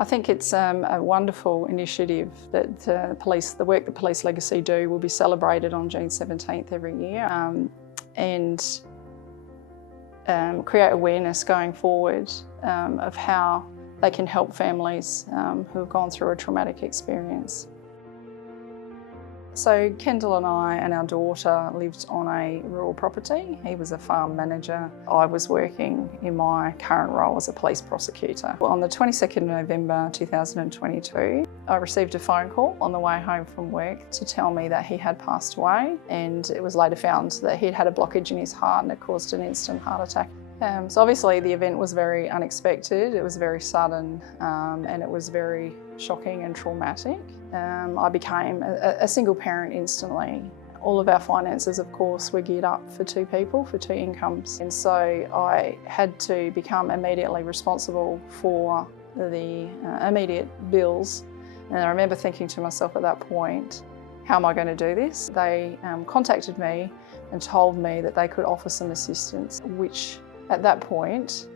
I think it's a wonderful initiative that the work that Police Legacy do will be celebrated on June 17th every year and create awareness going forward of how they can help families who have gone through a traumatic experience. So Kendall and I and our daughter lived on a rural property. He was a farm manager. I was working in my current role as a police prosecutor. On the 22nd of November 2022, I received a phone call on the way home from work to tell me that he had passed away, and it was later found that he'd had a blockage in his heart and it caused an instant heart attack. So obviously the event was very unexpected, it was very sudden and it was very shocking and traumatic. I became a single parent instantly. All of our finances, of course, were geared up for two people, for two incomes. And so I had to become immediately responsible for the immediate bills. And I remember thinking to myself at that point, how am I going to do this? They contacted me and told me that they could offer some assistance, which at that point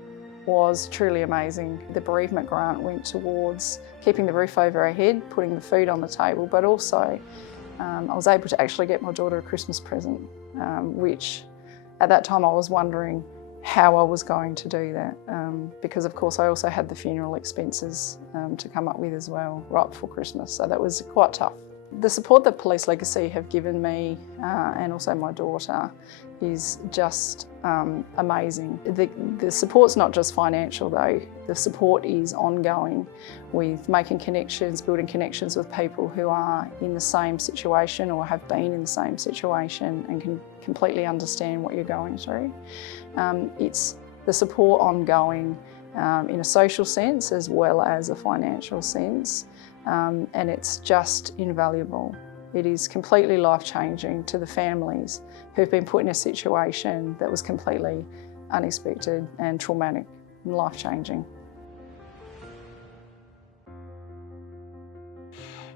was truly amazing. The bereavement grant went towards keeping the roof over our head, putting the food on the table, but also I was able to actually get my daughter a Christmas present, which at that time I was wondering how I was going to do that, because of course I also had the funeral expenses to come up with as well, right before Christmas, so that was quite tough. The support that Police Legacy have given me and also my daughter is just amazing. The support's not just financial though, the support is ongoing with making connections, building connections with people who are in the same situation or have been in the same situation and can completely understand what you're going through. It's the support ongoing in a social sense as well as a financial sense. And it's just invaluable. It is completely life-changing to the families who've been put in a situation that was completely unexpected and traumatic and life-changing.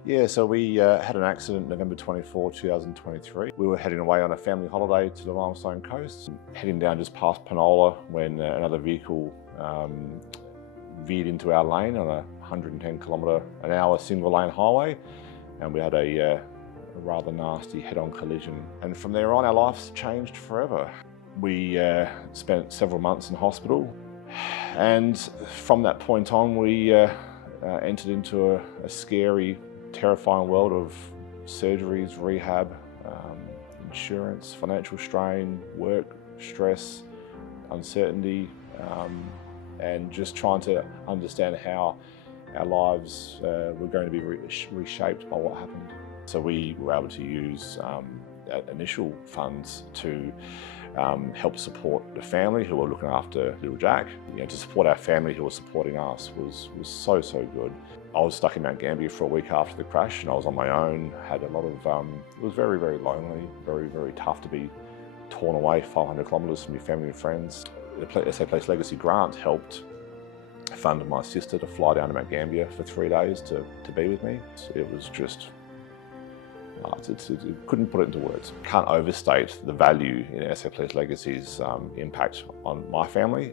Yeah, so we had an accident November 24, 2023. We were heading away on a family holiday to the Limestone Coast, heading down just past Penola when another vehicle veered into our lane on a 110km/h single lane highway, and we had a rather nasty head-on collision. And from there on, our lives changed forever. We spent several months in hospital, and from that point on, we entered into a scary, terrifying world of surgeries, rehab, insurance, financial strain, work, stress, uncertainty, and just trying to understand how our lives were going to be reshaped by what happened. So we were able to use initial funds to help support the family who were looking after little Jack. You know, to support our family who were supporting us was so good. I was stuck in Mount Gambier for a week after the crash, and I was on my own, had a lot of, it was very lonely, very tough to be torn away 500 kilometres from your family and friends. The SA Police Legacy grant helped fund my sister to fly down to Mount Gambier for 3 days to be with me. It was just, couldn't put it into words. Can't overstate the value in SA Police Legacy's impact on my family.